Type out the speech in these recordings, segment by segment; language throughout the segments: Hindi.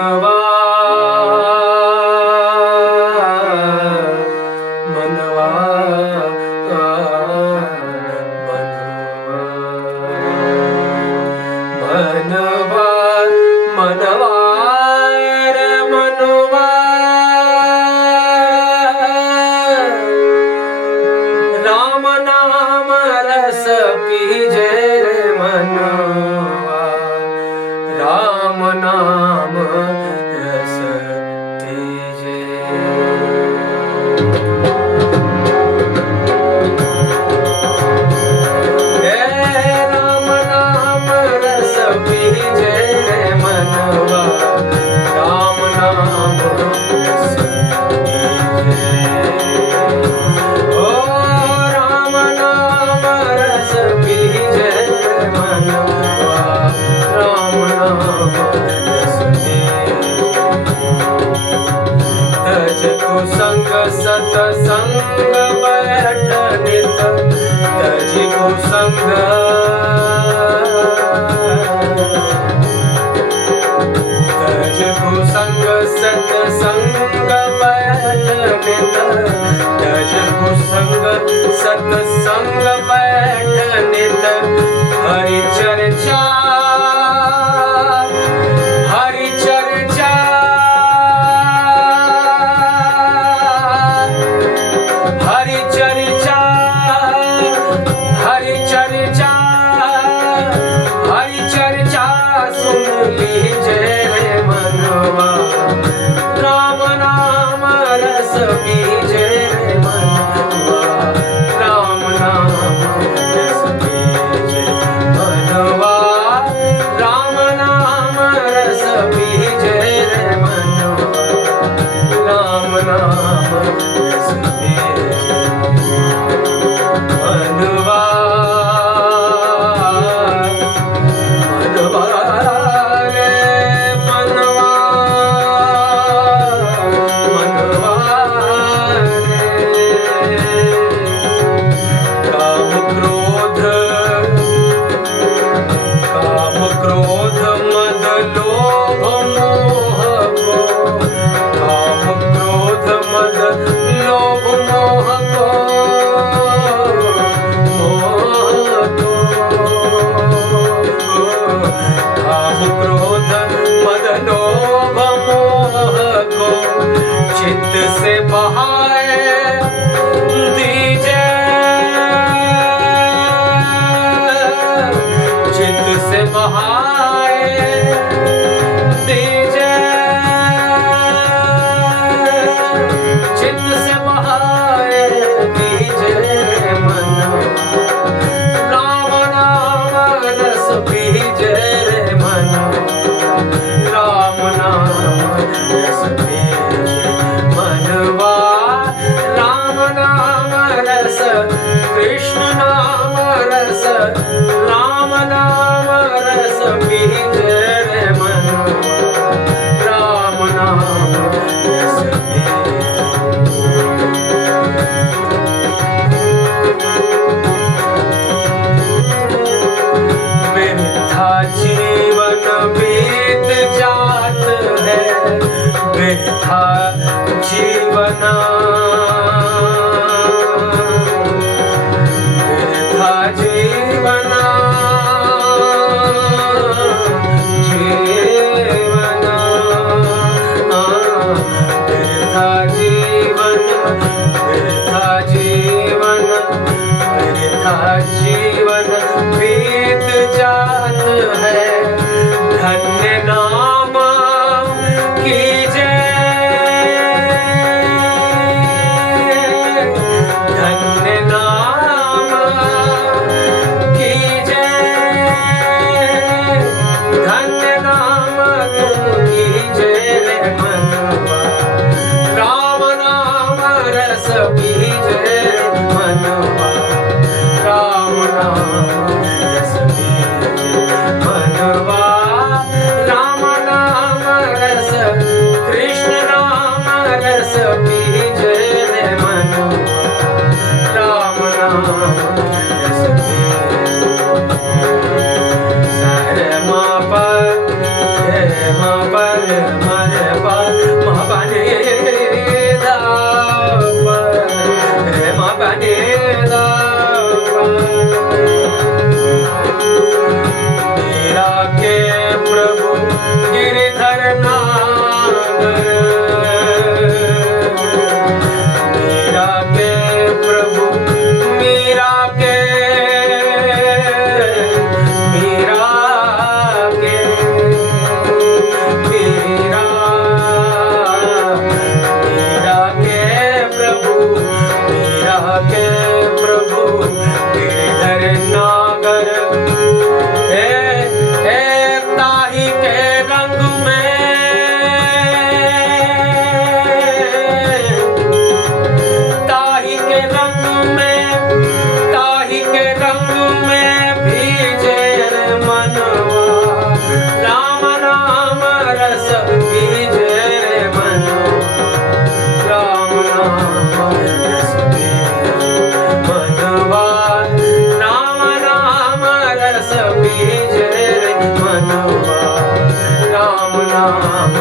मनवा मनवा मनवा मनवा रे मनवा राम नाम रस पीजे रे मनवा राम नाम रस पीजे राम नाम रस पीजे रे मनवा राम नाम रस पीजे ओ राम नाम रस पीजे रे मनवा राम नाम रस तज कुसंग सत संग बैठ नित तज कुसंग तज कुसंग सत संग बैठ नित तज कुसंग सत संग बैठ नित हरि चर्चा हरि चर्चा हरि चर्चा हरि चर्चा हरि चर्चा सुन लीजे रे मनवा राम नाम रस पीजे रे मनवा राम नाम रस पीजे मनवा राम नाम रस पीजे रे मनवा राम नाम रस पीजे मनवा मनवा रे मनवा मनवा रे काम क्रोध मद लोभ मोह को काम क्रोध मद लोभ मोह को काम क्रोध मद लोभ मोह को चित्त से बहाए दीजे चित्त से बहाए दीजे चित्त से बहाए दीजे मनवा राम नाम रस पीजे रे मनवा राम नाम रस पीजे मनवा राम नाम रस कृष्ण नाम रस राम नाम रस पीजे रे मनवा राम नाम रस पीजे वृथा जीवन बीत जात है वृथा जीवन वृथा जीवन जीवन वृथा जीवन वृथा जीवन वृथा जीवन बीत जात है धन्य नाम कीजे मा पर मरे पा मा बने दा रे मा बने दा मीरा के प्रभु गिरधर नागर मीरा के प्रभु मीरा के मीरा के मीरा मीरा के प्रभु मीरा के प्रभु गिरधर नागर ताही के रंग में ताही के रंग में ताही के रंग में भीजे मनवा राम नाम रस भीजे मनवा राम नाम रस मनवा राम नाम रस भीजे मनवा राम नाम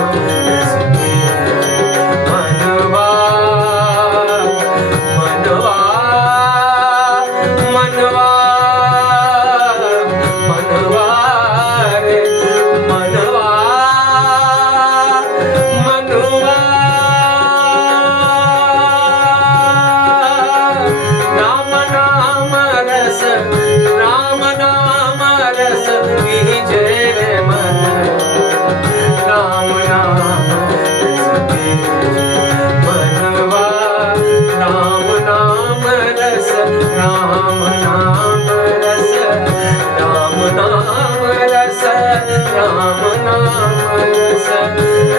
रस मनवा मनवा मनवा मनवा रे मनवा मनवा राम नाम रस राम नाम रस भीजे रे मन राम नाम रस भीजे मनवा राम नाम रस राम नाम रस राम नाम रस राम नाम रस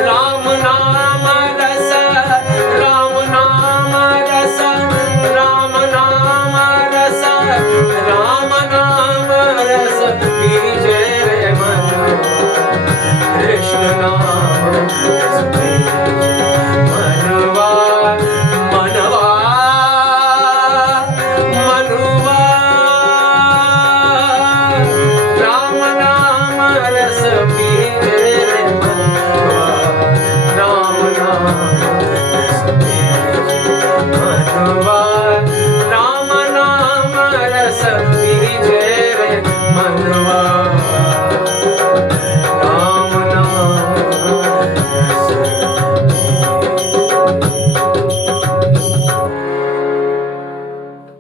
राम नाम रस राम नाम रस राम नाम रस राम नाम रस भीजे रे मनवा कृष्ण नाम रस भीजे मनवा मनवा मनवा राम नाम रस भीजे रे मनवा राम नाम रस भीजे मनवा राम नाम रस